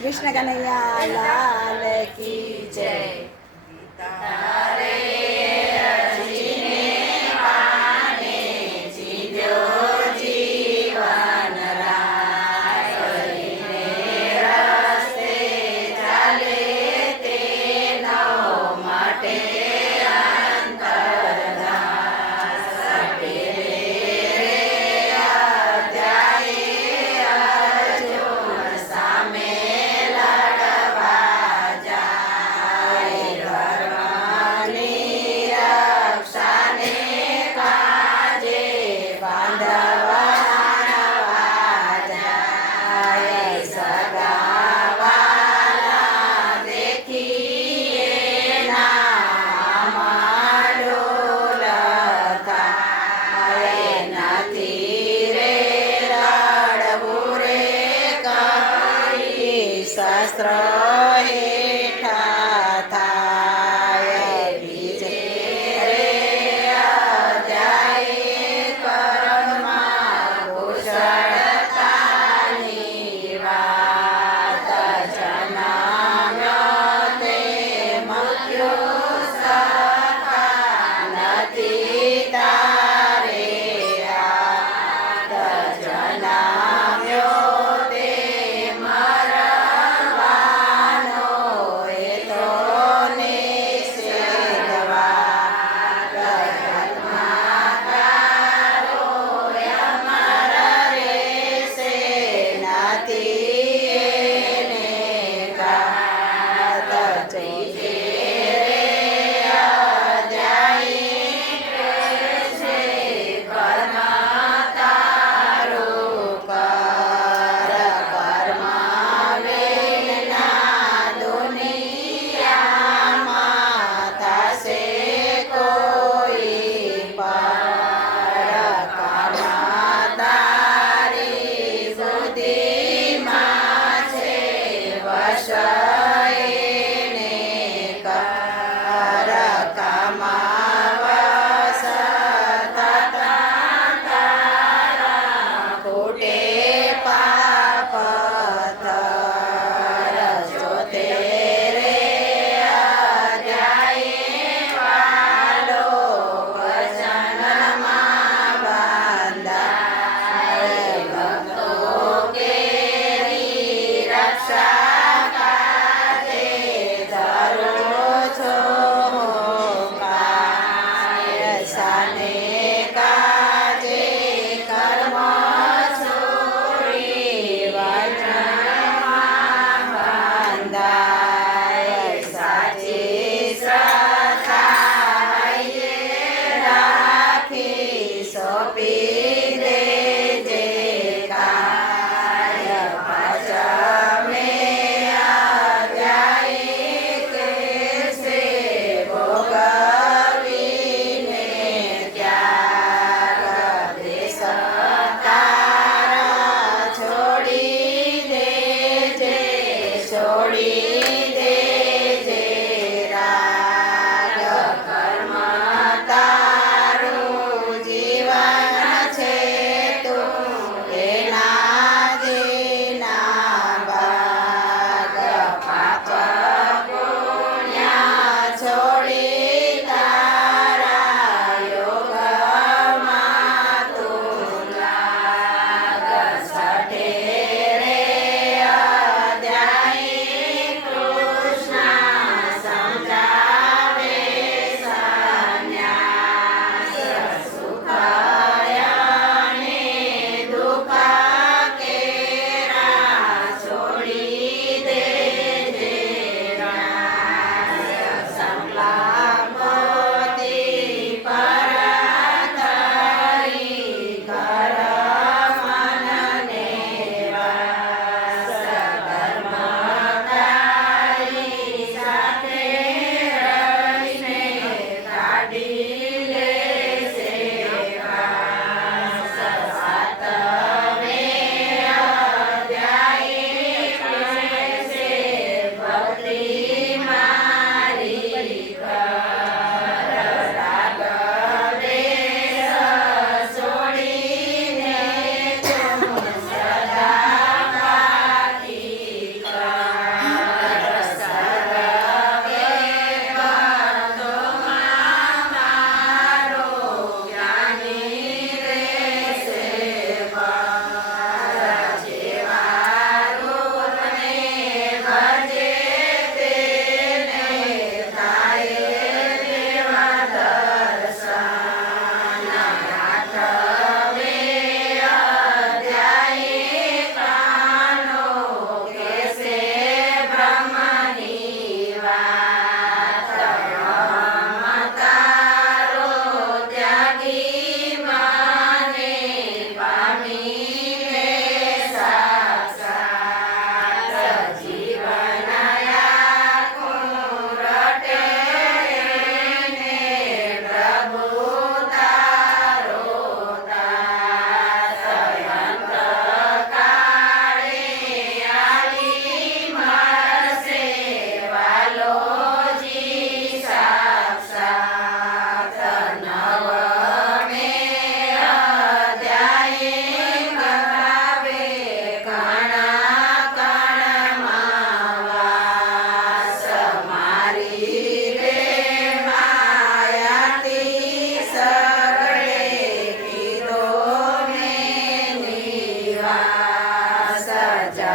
कृष्ण कन्हैया लाल की जय। तारे mostrar.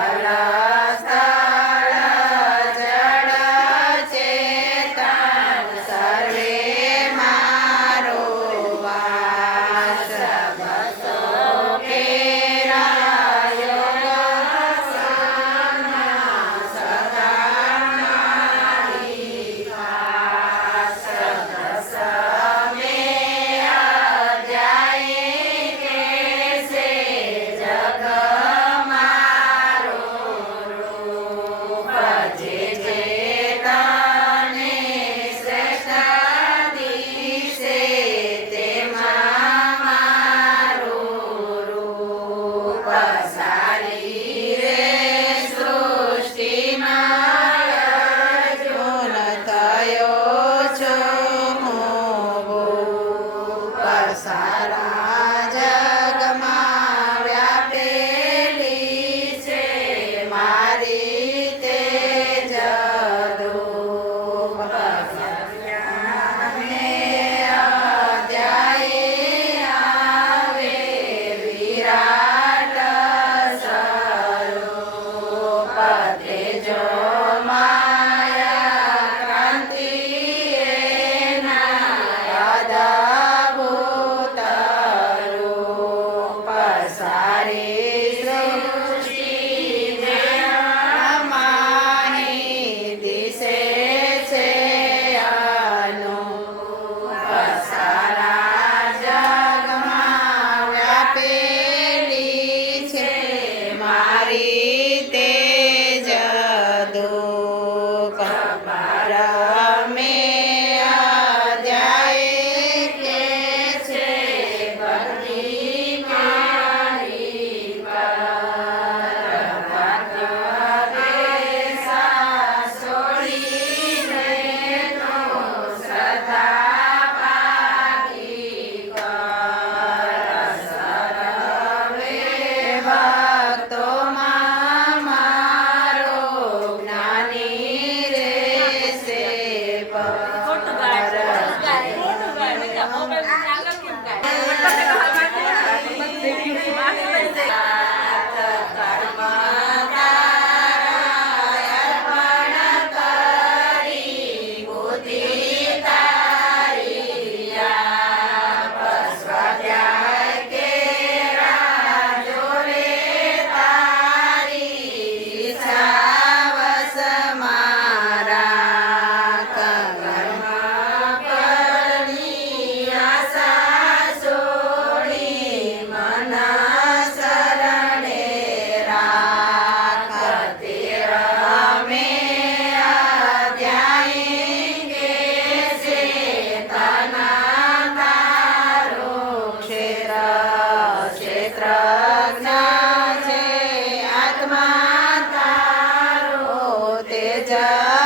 Bye. Jai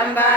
samba